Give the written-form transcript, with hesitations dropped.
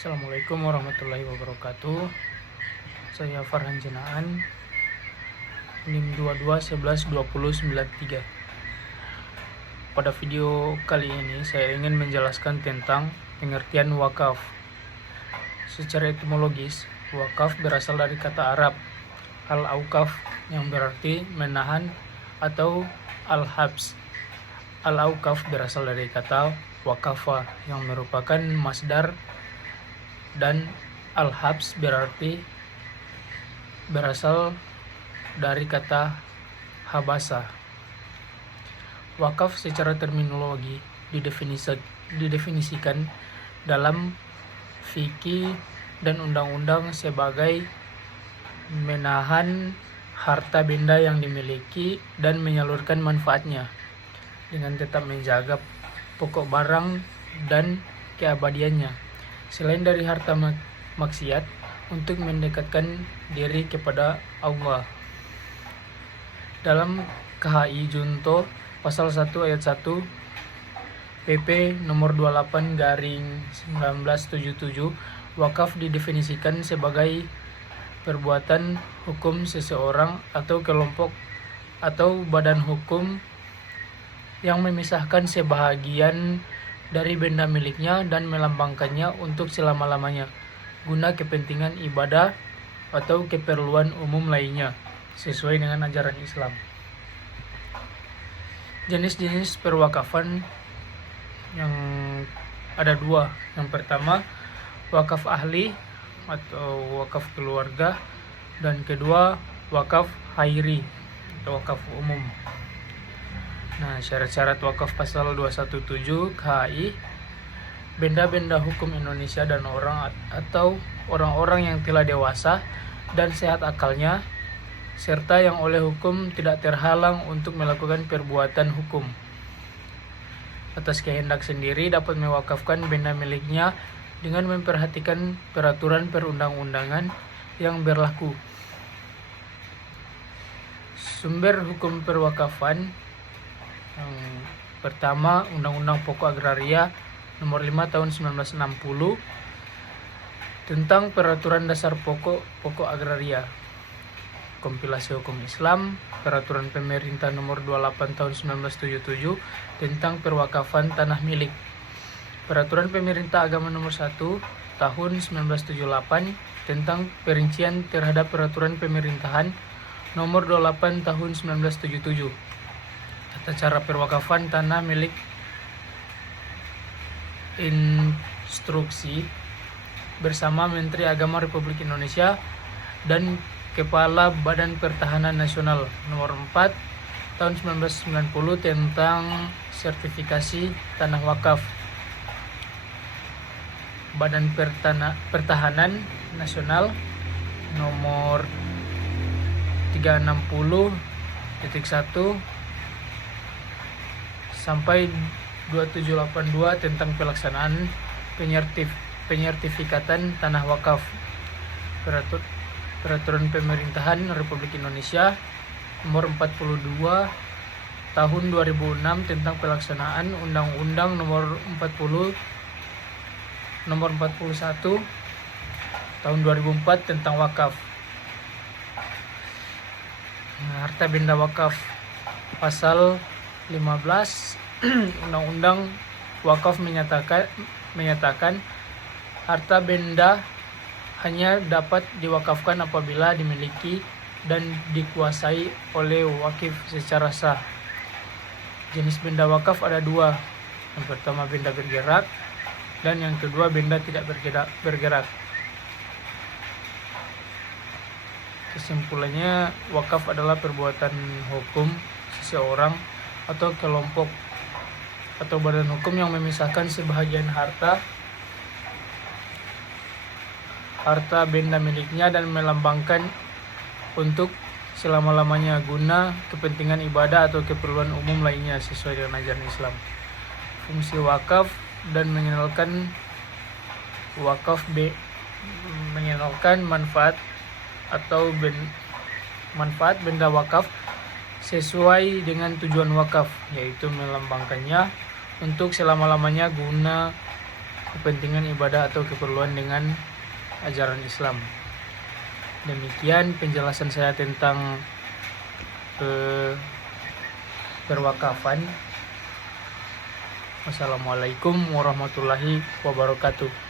Assalamualaikum warahmatullahi wabarakatuh. Saya Farhan Jenaan, NIM 22112093. Pada video kali ini saya ingin menjelaskan tentang pengertian wakaf. Secara etimologis, wakaf berasal dari kata Arab al-aukaf yang berarti menahan atau al-habs. Al-aukaf berasal dari kata wakafa yang merupakan masdar, dan al-habs berarti berasal dari kata habasa. Wakaf secara terminologi didefinisikan dalam fikih dan undang-undang sebagai menahan harta benda yang dimiliki dan menyalurkan manfaatnya dengan tetap menjaga pokok barang dan keabadiannya, selain dari harta maksiat, untuk mendekatkan diri kepada Allah. Dalam KHI Junto pasal 1 ayat 1 PP nomor 28/1977, wakaf didefinisikan sebagai perbuatan hukum seseorang atau kelompok atau badan hukum yang memisahkan sebahagian dari benda miliknya dan melambangkannya untuk selama-lamanya guna kepentingan ibadah atau keperluan umum lainnya sesuai dengan ajaran Islam. Jenis-jenis perwakafan yang ada dua. Yang pertama, wakaf ahli atau wakaf keluarga, dan kedua, wakaf khairi atau wakaf umum. Nah, syarat-syarat wakaf pasal 217 KHI: benda-benda hukum Indonesia dan orang-orang yang telah dewasa dan sehat akalnya, serta yang oleh hukum tidak terhalang untuk melakukan perbuatan hukum atas kehendak sendiri, dapat mewakafkan benda miliknya dengan memperhatikan peraturan perundang-undangan yang berlaku. Sumber hukum perwakafan yang pertama, Undang-Undang Pokok Agraria Nomor 5 Tahun 1960 tentang Peraturan Dasar Pokok Agraria. Kompilasi Hukum Islam, Peraturan Pemerintah Nomor 28 Tahun 1977 tentang perwakafan tanah milik. Peraturan Pemerintah Agama Nomor 1 Tahun 1978 tentang perincian terhadap Peraturan Pemerintahan Nomor 28 Tahun 1977. Tata cara perwakafan tanah milik, instruksi bersama Menteri Agama Republik Indonesia dan Kepala Badan Pertahanan Nasional Nomor 4 Tahun 1990 tentang sertifikasi tanah wakaf. Badan Pertahanan Nasional Nomor 360.1 sampai 2782 tentang pelaksanaan penyertifikatan tanah wakaf. Peraturan Pemerintahan Republik Indonesia Nomor 42 Tahun 2006 tentang pelaksanaan Undang-Undang Nomor 41 Tahun 2004 tentang wakaf. Harta benda wakaf pasal 15 Undang-Undang Wakaf menyatakan harta benda hanya dapat diwakafkan apabila dimiliki dan dikuasai oleh wakif secara sah. Jenis benda wakaf ada dua. Yang pertama, benda bergerak, dan yang kedua, benda tidak bergerak. Kesimpulannya, wakaf adalah perbuatan hukum seseorang atau kelompok atau badan hukum yang memisahkan sebahagian harta benda miliknya dan melambangkan untuk selama-lamanya guna kepentingan ibadah atau keperluan umum lainnya sesuai dengan ajaran Islam. Fungsi wakaf dan mengenalkan manfaat atau manfaat benda wakaf sesuai dengan tujuan wakaf, yaitu melambangkannya untuk selama-lamanya guna kepentingan ibadah atau keperluan dengan ajaran Islam. Demikian penjelasan saya tentang perwakafan. Wassalamualaikum warahmatullahi wabarakatuh.